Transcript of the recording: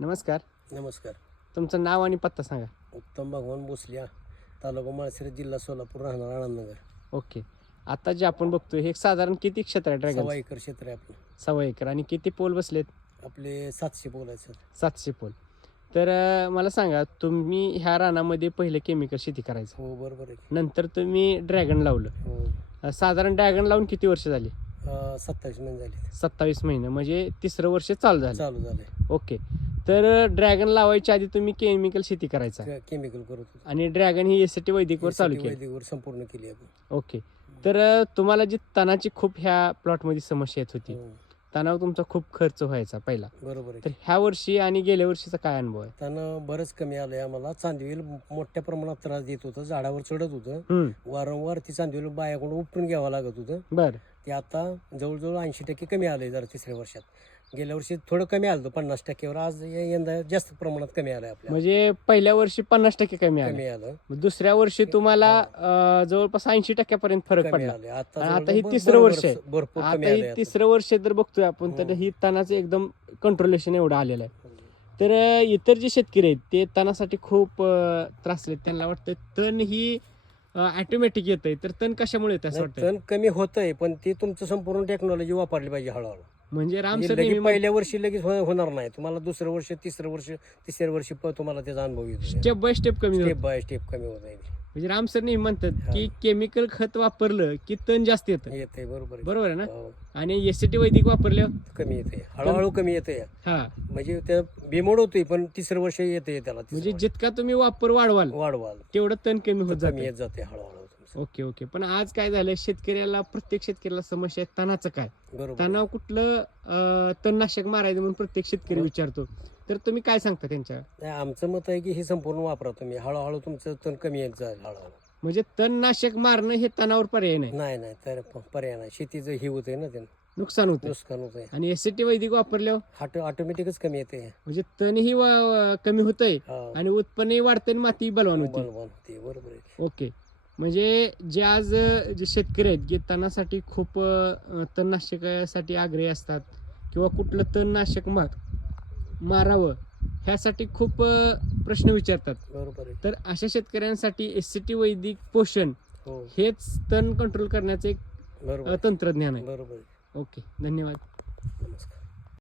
नमस्कार. नमस्कार. तुमचं नाव आणि पत्ता सांगा. उत्तम भगवान भोसलिया, तालुका माळशिरस, जिल्हा सोलापूर, राहणार आनंदनगर. ओके. आता जे आपण बघतोय हे साधारण किती क्षेत्र आहे ड्रॅगन? 1.25 एकर क्षेत्र आहे आपलं. 1.25 एकर. आणि किती पोल बसलेत? आपले 700 बोलायचं. 700 पोल. तर मला सांगा, तुम्ही ह्या रानामध्ये पहिले केमिकल शेती करायचं, हो बरोबर आहे. नंतर तुम्ही ड्रॅगन लावलं. हो साधारण ड्रॅगन लावून किती वर्ष झाली? 27 महिने झाले. 27 महिने, म्हणजे तिसरं वर्ष चालू झालं. झाले. ओके. तर ड्रॅगन लावायच्या आधी तुम्ही केमिकल शेती करायचा केमिकल करत होतो. आणि ड्रॅगन ही एस टी वैदिकवर चालू केली. वैदिकवर संपूर्ण केली आपण. ओके. तर तुम्हाला जी तणाची खूप ह्या प्लॉटमध्ये समस्या येत होती, हो, तणाव तुमचा खूप खर्च व्हायचा पहिला, बरोबर आहे. तर ह्या वर्षी आणि गेल्या वर्षीचा काय अनुभव आहे? त्यानं बरंच कमी आलंय आम्हाला. चांदवेल मोठ्या प्रमाणात त्रास देत होतं, झाडावर चढत होतं, वारंवार ती चांदवेल बायाकडून उपटून घ्यावं लागत होतं. बर. ते आता जवळजवळ 80% कमी आलंय जरा तिसऱ्या वर्षात. गेल्या वर्षी थोडं कमी आलं 50%वर, आज यंदा जास्त प्रमाणात कमी आलंय आपल्याला. म्हणजे पहिल्या वर्षी 50% कमी कमी आलं, आलं. दुसऱ्या वर्षी तुम्हाला जवळपास 80% फरक कमी पडला. आले. आता ही तिसरं वर्ष आहे. भरपूर आता कमी ही आलंय. तिसरं वर्ष जर बघतोय आपण, तर ही तणाचं एकदम कंट्रोलेशन एवढं आलेलं आहे. तर इतर जे शेतकरी आहेत ते तणासाठी खूप त्रासलेत. त्यांना वाटतं तण ही ऑटोमॅटिक येत आहे, तर तण कशामुळे येतं असं वाटतं? तण कमी होतंय, पण ती तुमचं संपूर्ण टेक्नॉलॉजी वापरली पाहिजे हळूहळू. म्हणजे राम म्हणजे सर लगेच नेहमी पहिल्या वर्षी लगेच होणार नाही. तुम्हाला दुसरं वर्ष, तिसरं वर्ष, तिसऱ्या वर्षी तुम्हाला त्याचा अनुभव येतो. स्टेप बाय स्टेप कमी होतं. स्टेप बाय स्टेप कमी होत आहे. म्हणजे राम सर नेहमी म्हणतात की हा. केमिकल खत वापरलं की तण जास्त येतं. येते बरोबर आहे. बरोबर आहे ना? हो, आणि एसटी वैदिक वापरल्यावर कमी येते, हळूहळू कमी येते. हा, म्हणजे त्या बिमोड होतोय, पण तिसरं वर्ष येते त्याला. म्हणजे जितका तुम्ही वापर वाढवाल वाढवाल तेवढं तण कमी होत कमी जाते. येत जाते हळूहळू तुमचं. Okay okay. पण आज काय झालं, शेतकऱ्याला, प्रत्येक शेतकऱ्याला समस्या आहे तणाचं काय. बरोबर. तणाव कुठलं तणनाशक मारायचं म्हणून प्रत्येक शेतकरी विचारतो. तर तुम्ही काय सांगता त्यांच्या? नाही, आमचं मत आहे की हे संपूर्ण वापरा तुम्ही, हळूहळू तुमचं तण कमी येत जाईल हळूहळू. म्हणजे तणनाशक मारणं हे तणावर पर्याय नाही, नाही तर पर्याय नाही. शेतीचं हे होतंय ना, त्यानं नुकसान होतं. नुकसान होतंय. आणि एसटी वैदिक वापरल्यावर ऑटोमॅटिकच कमी येते. म्हणजे तणही कमी होतंय हा, आणि उत्पन्नही वाढते आणि माती बलवान होती. बलवान होते. बरोबर आहे. ओके. म्हणजे जे आज जे शेतकरी आहेत जे तणासाठी खूप तणनाशकासाठी आग्रही असतात, किंवा कुठलं तणनाशक मारावं ह्यासाठी खूप प्रश्न विचारतात, बरोबर आहे. तर अशा शेतकऱ्यांसाठी एसटी वैदिक पोषण हो, हेच तण कंट्रोल करण्याचं एक बरोबर तंत्रज्ञान आहे. बरोबर आहे. ओके, धन्यवाद.